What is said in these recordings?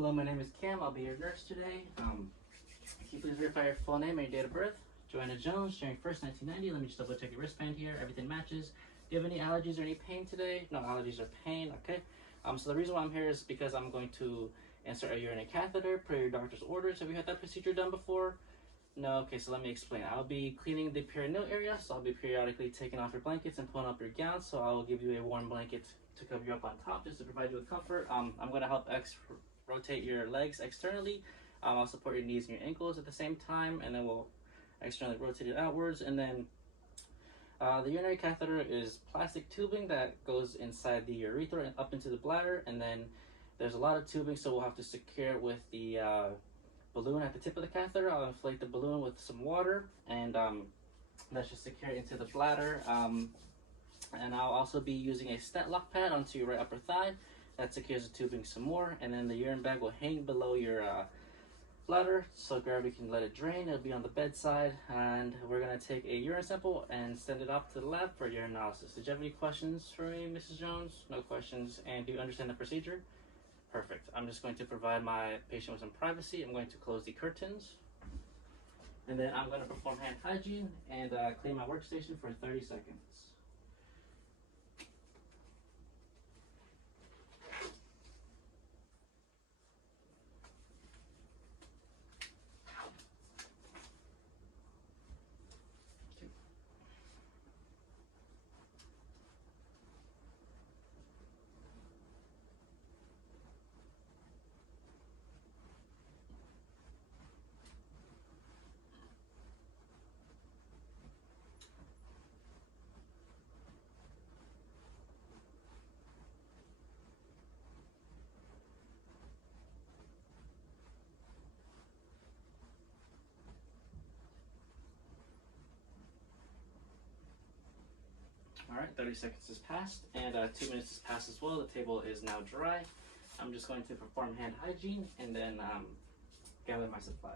Hello, my name is Cam. I'll be your nurse today. Can you please verify your full name and your date of birth? Joanna Jones, January 1st, 1990. Let me just double check your wristband here. Everything matches. Do you have any allergies or any pain today? No allergies or pain. Okay. So the reason why I'm here is because I'm going to insert a urinary catheter per your doctor's orders. Have you had that procedure done before? No. Okay, so let me explain. I'll be cleaning the perineal area, so I'll be periodically taking off your blankets and pulling up your gown. So I will give you a warm blanket to cover you up on top, just to provide you with comfort. I'm going to help rotate your legs externally. I'll support your knees and your ankles at the same time, and then we'll externally rotate it outwards. And then the urinary catheter is plastic tubing that goes inside the urethra and up into the bladder, and then there's a lot of tubing, so we'll have to secure it with the balloon at the tip of the catheter. I'll inflate the balloon with some water, and that should secure it into the bladder. And I'll also be using a stent lock pad onto your right upper thigh. That secures the tubing some more, and then the urine bag will hang below your bladder so gravity can let it drain. It'll be on the bedside, and we're going to take a urine sample and send it off to the lab for urine analysis. Did you have any questions for me, Mrs. Jones? No questions. And do you understand the procedure? Perfect. I'm just going to provide my patient with some privacy. I'm going to close the curtains, and then I'm going to perform hand hygiene and clean my workstation for 30 seconds. All right, 30 seconds has passed, and 2 minutes has passed as well. The table is now dry. I'm just going to perform hand hygiene and then gather my supplies.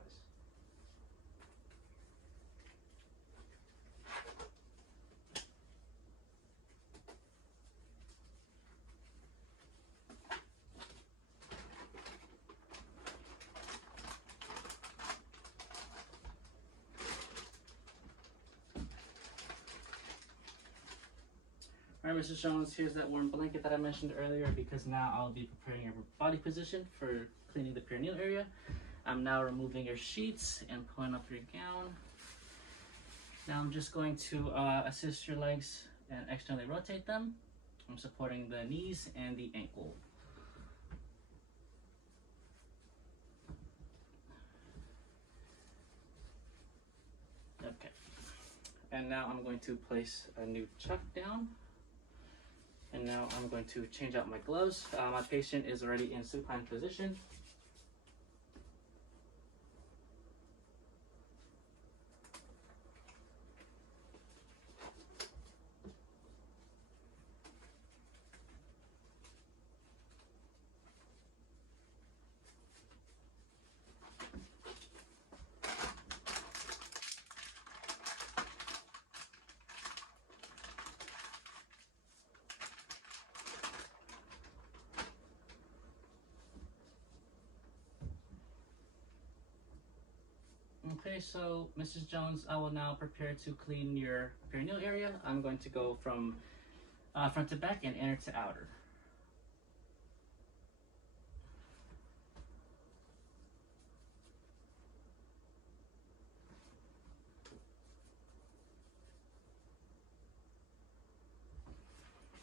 All right, Mrs. Jones, here's that warm blanket that I mentioned earlier, because now I'll be preparing your body position for cleaning the perineal area. I'm now removing your sheets and pulling up your gown. Now I'm just going to assist your legs and externally rotate them. I'm supporting the knees and the ankle. Okay. And now I'm going to place a new chuck down. And now I'm going to change out my gloves. My patient is already in supine position. Okay, so Mrs. Jones, I will now prepare to clean your perineal area. I'm going to go from front to back and inner to outer.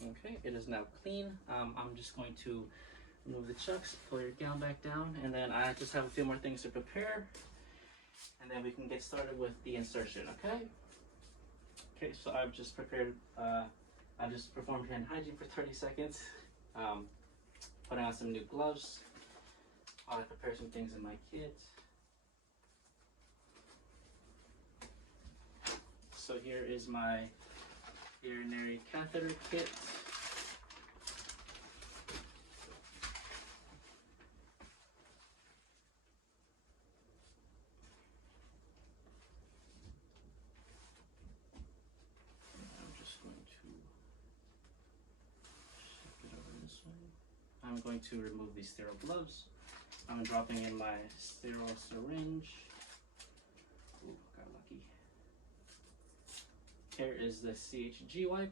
Okay, it is now clean. I'm just going to remove the chucks, pull your gown back down, and then I just have a few more things to prepare. And then we can get started with the insertion, okay? Okay, so I've just prepared, I just performed hand hygiene for 30 seconds, putting on some new gloves while I prepare some things in my kit. So here is my urinary catheter kit. I'm going to remove these sterile gloves. I'm dropping in my sterile syringe. Ooh, got lucky. Here is the CHG wipe.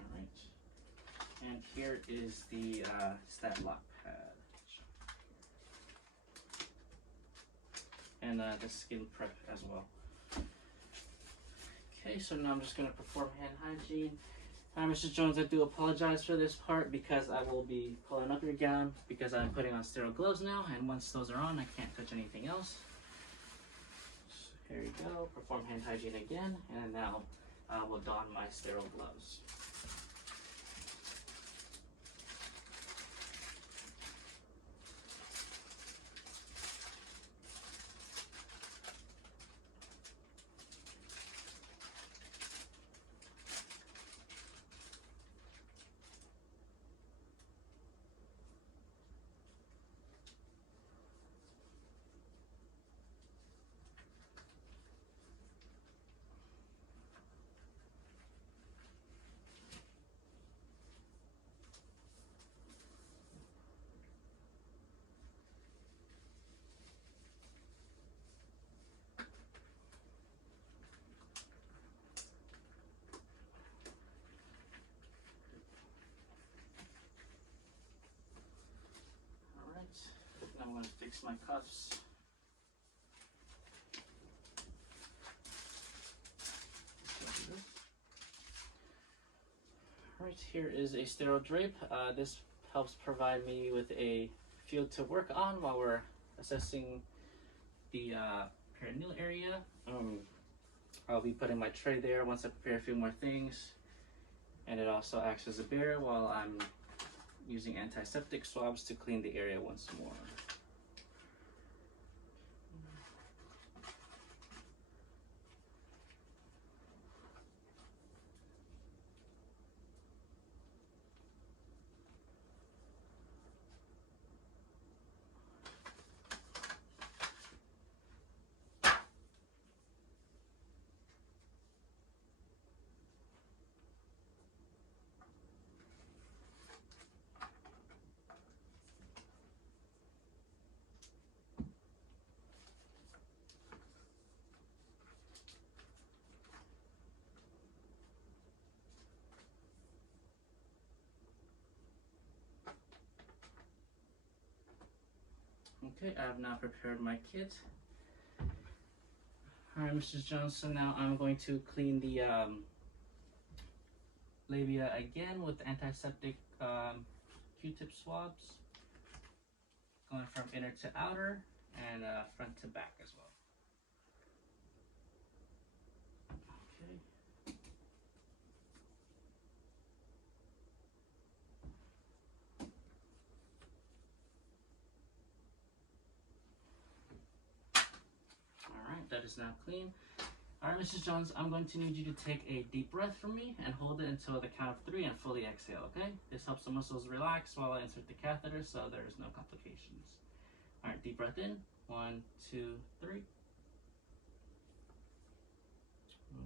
Alright. And here is the stat lock pad. And the skin prep as well. Okay, so now I'm just going to perform hand hygiene. Hi, Mrs. Jones, I do apologize for this part because I will be pulling up your gown because I'm putting on sterile gloves now, and once those are on, I can't touch anything else. So here you go, perform hand hygiene again, and now I will don my sterile gloves. Now I'm going to fix my cuffs. Alright, here is a sterile drape. This helps provide me with a field to work on while we're assessing the perineal area. I'll be putting my tray there once I prepare a few more things. And it also acts as a barrier while I'm using antiseptic swabs to clean the area once more. Okay, I have now prepared my kit. Alright, Mrs. Jones, so now I'm going to clean the labia again with antiseptic Q-tip swabs, going from inner to outer and front to back as well. Okay. Alright, that is now clean. Alright, Mrs. Jones, I'm going to need you to take a deep breath from me and hold it until the count of 3 and fully exhale, okay? This helps the muscles relax while I insert the catheter so there is no complications. Alright, deep breath in. 1, 2, 3.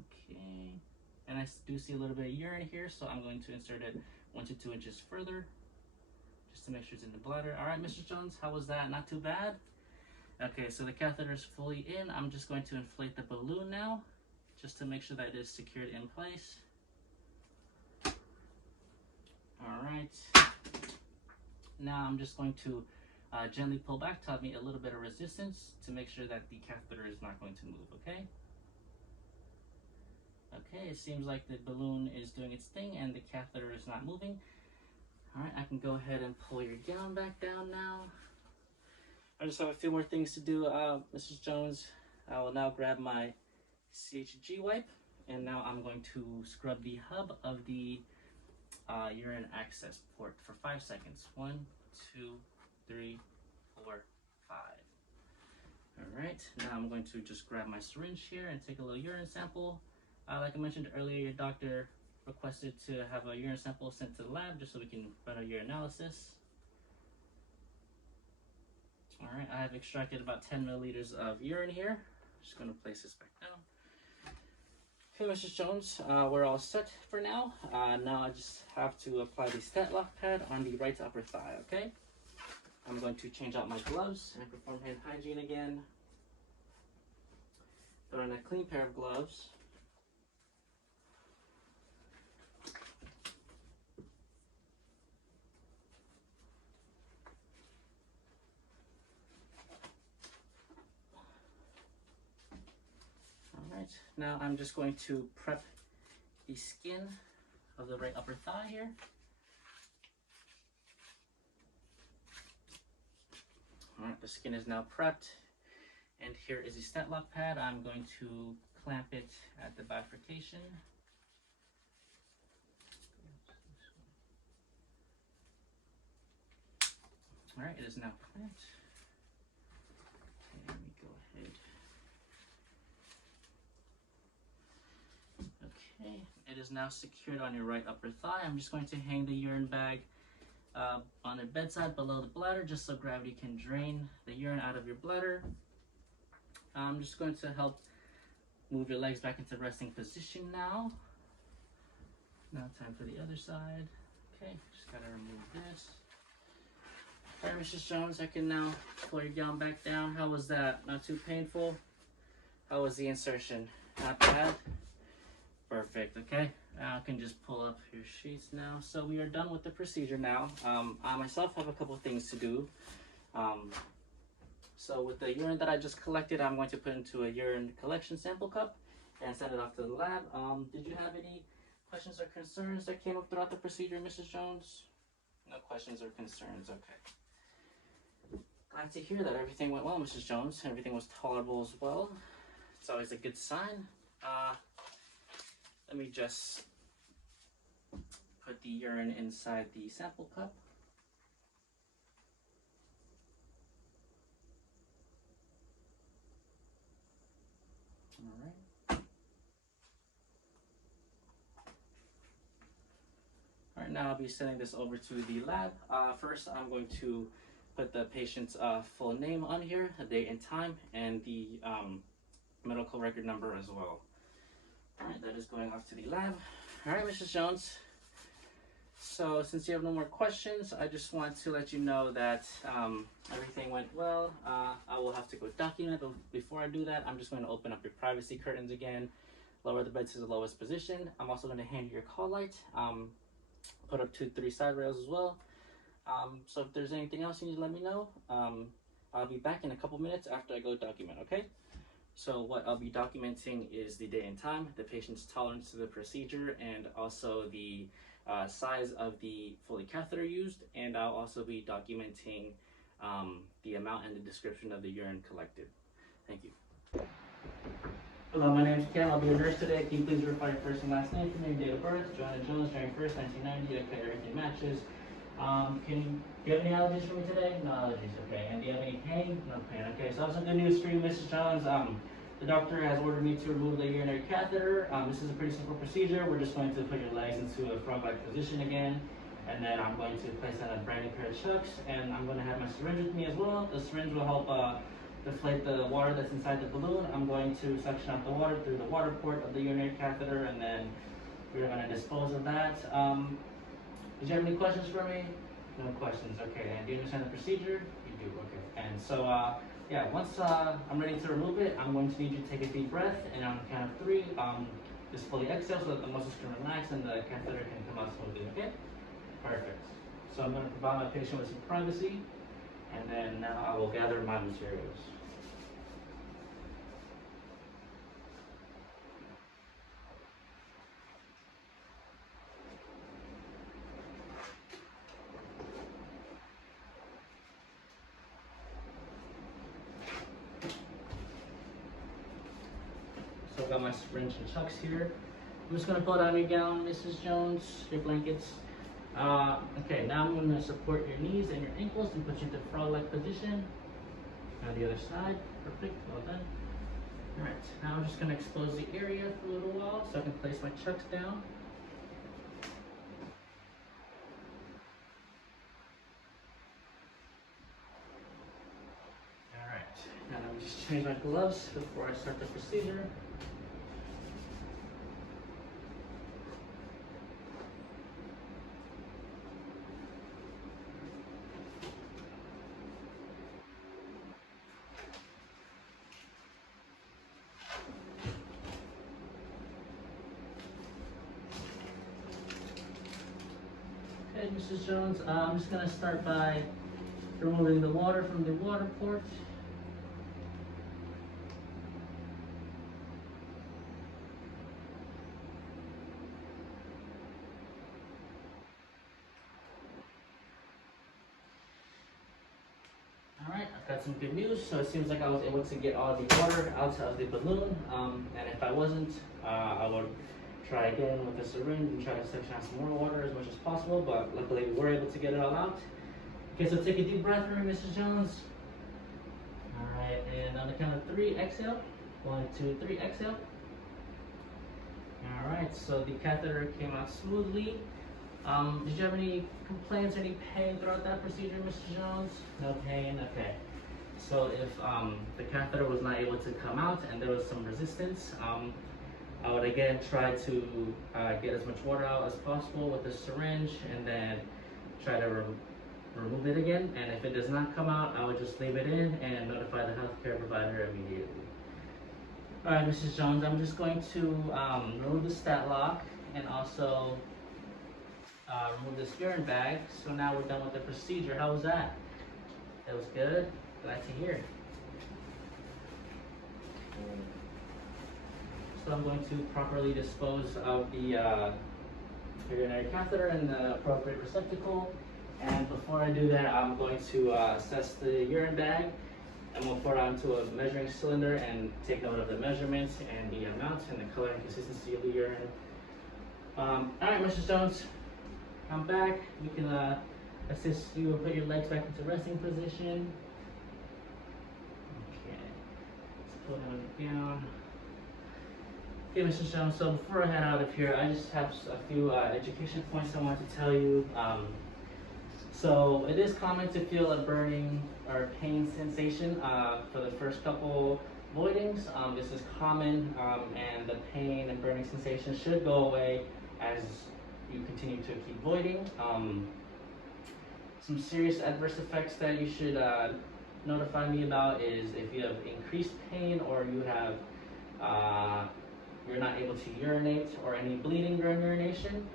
Okay. And I do see a little bit of urine here, so I'm going to insert it 1 to 2 inches further just to make sure it's in the bladder. Alright, Mrs. Jones, how was that? Not too bad? Okay, so the catheter is fully in. I'm just going to inflate the balloon now, just to make sure that it is secured in place. Alright. Now I'm just going to gently pull back to have me a little bit of resistance to make sure that the catheter is not going to move, okay? Okay, it seems like the balloon is doing its thing and the catheter is not moving. Alright, I can go ahead and pull your gown back down now. I just have a few more things to do, Mrs. Jones. I will now grab my CHG wipe, and now I'm going to scrub the hub of the urine access port for 5 seconds. 1, 2, 3, 4, 5. Alright, now I'm going to just grab my syringe here and take a little urine sample. Like I mentioned earlier, your doctor requested to have a urine sample sent to the lab just so we can run a urinalysis. Alright, I have extracted about 10 milliliters of urine here. Just going to place this back down. Okay, Mrs. Jones, we're all set for now. Now I just have to apply the stent lock pad on the right upper thigh, okay? I'm going to change out my gloves and perform hand hygiene again. Put on a clean pair of gloves. Alright, now I'm just going to prep the skin of the right upper thigh here. Alright, the skin is now prepped. And here is the stent lock pad. I'm going to clamp it at the bifurcation. Alright, it is now clamped. Okay, let me go ahead. Okay, it is now secured on your right upper thigh. I'm just going to hang the urine bag on the bedside below the bladder just so gravity can drain the urine out of your bladder. I'm just going to help move your legs back into resting position now. Now time for the other side. Okay, just gotta remove this. Alright, Mrs. Jones, I can now pull your gown back down. How was that? Not too painful? How was the insertion? Not bad? Perfect, okay. Now I can just pull up your sheets now. So we are done with the procedure now. I myself have a couple things to do. So with the urine that I just collected, I'm going to put into a urine collection sample cup and send it off to the lab. Did you have any questions or concerns that came up throughout the procedure, Mrs. Jones? No questions or concerns, okay. Glad to hear that everything went well, Mrs. Jones. Everything was tolerable as well. It's always a good sign. Let me just put the urine inside the sample cup. Alright, now I'll be sending this over to the lab. First, I'm going to put the patient's full name on here, the date and time, and the medical record number as well. Alright, that is going off to the lab. Alright, Mrs. Jones. So, since you have no more questions, I just want to let you know that everything went well. I will have to go document, but before I do that, I'm just going to open up your privacy curtains again, lower the bed to the lowest position. I'm also going to hand you your call light, put up 2-3 side rails as well. So if there's anything else you need to let me know, I'll be back in a couple minutes after I go document, okay? So what I'll be documenting is the day and time, the patient's tolerance to the procedure, and also the size of the Foley catheter used, and I'll also be documenting the amount and the description of the urine collected. Thank you. Hello, my name is Cam. I'll be your nurse today. Can you please verify your first and last name, your date of birth, Joanna Jones, January 1st, 1990, okay, everything matches. Do you have any allergies for me today? No allergies, okay. And do you have any pain? No pain, okay. So I have some good news for you, Mrs. Jones. The doctor has ordered me to remove the urinary catheter. This is a pretty simple procedure. We're just going to put your legs into a frog-like position again, and then I'm going to place on a brand new pair of chucks, and I'm going to have my syringe with me as well. The syringe will help deflate the water that's inside the balloon. I'm going to suction out the water through the water port of the urinary catheter, and then we're going to dispose of that. Did you have any questions for me? No questions, okay. And do you understand the procedure? You do, okay. And so, yeah, once I'm ready to remove it, I'm going to need you to take a deep breath, and on the count of 3, just fully exhale so that the muscles can relax and the catheter can come out smoothly, okay? Perfect. So I'm going to provide my patient with some privacy, and then now I will gather my materials. So I've got my syringe and chucks here. I'm just going to pull down your gown, Mrs. Jones, your blankets. Okay, now I'm going to support your knees and your ankles and put you into frog-like position. Now the other side. Perfect, well done. Alright, now I'm just going to expose the area for a little while so I can place my chucks down. Alright, now let me just change my gloves before I start the procedure. Okay, Mrs. Jones, I'm just gonna start by removing the water from the water port. Alright, I've got some good news. So it seems like I was able to get all the water out of the balloon. And if I wasn't, I would try again with the syringe and try to suction out some more water as much as possible. But luckily we were able to get it all out. Okay, so take a deep breath for me, Mrs. Jones. Alright, and on the count of 3, exhale. 1, 2, 3, exhale. Alright, so the catheter came out smoothly. Did you have any complaints, any pain throughout that procedure, Mr. Jones? No pain, okay. So if the catheter was not able to come out and there was some resistance, I would again try to get as much water out as possible with the syringe and then try to remove it again. And if it does not come out, I would just leave it in and notify the healthcare provider immediately. All right, Mrs. Jones, I'm just going to remove the stat lock and also remove this urine bag. So now we're done with the procedure. How was that? It was good? Glad to hear. So I'm going to properly dispose of the urinary catheter in the appropriate receptacle. And before I do that, I'm going to assess the urine bag. And we'll pour it onto a measuring cylinder and take note of the measurements and the amount and the color and consistency of the urine. All right, Mrs. Jones, come back. We can assist you put your legs back into resting position. Okay, let's pull them down. Okay, Mrs. Jones, so before I head out of here, I just have a few education points I want to tell you. So it is common to feel a burning or pain sensation for the first couple voidings. This is common and the pain and burning sensation should go away as you continue to keep voiding. Some serious adverse effects that you should notify me about is if you have increased pain or you have you're not able to urinate or any bleeding during urination.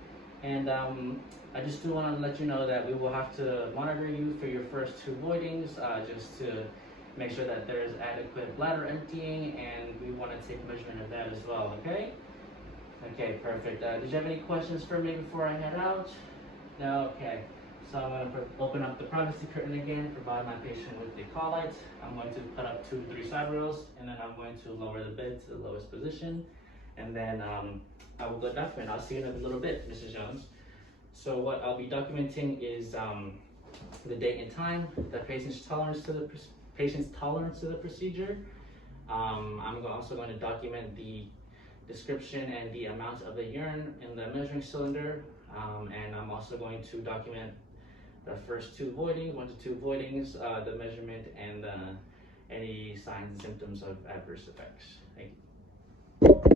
And I just do want to let you know that we will have to monitor you for your first 2 voidings just to make sure that there is adequate bladder emptying, and we want to take measurement of that as well, okay? Okay, perfect. Did you have any questions for me before I head out? No? Okay. So I'm going to open up the privacy curtain again, provide my patient with the call lights. I'm going to put up 2 to 3 side rails, and then I'm going to lower the bed to the lowest position. And then I will go document. I'll see you in a little bit, Mrs. Jones. So what I'll be documenting is the date and time, the patient's tolerance to the procedure. I'm also going to document the description and the amount of the urine in the measuring cylinder, and I'm also going to document the first 2 voidings, 1 to 2 voidings, the measurement, and any signs and symptoms of adverse effects. Thank you.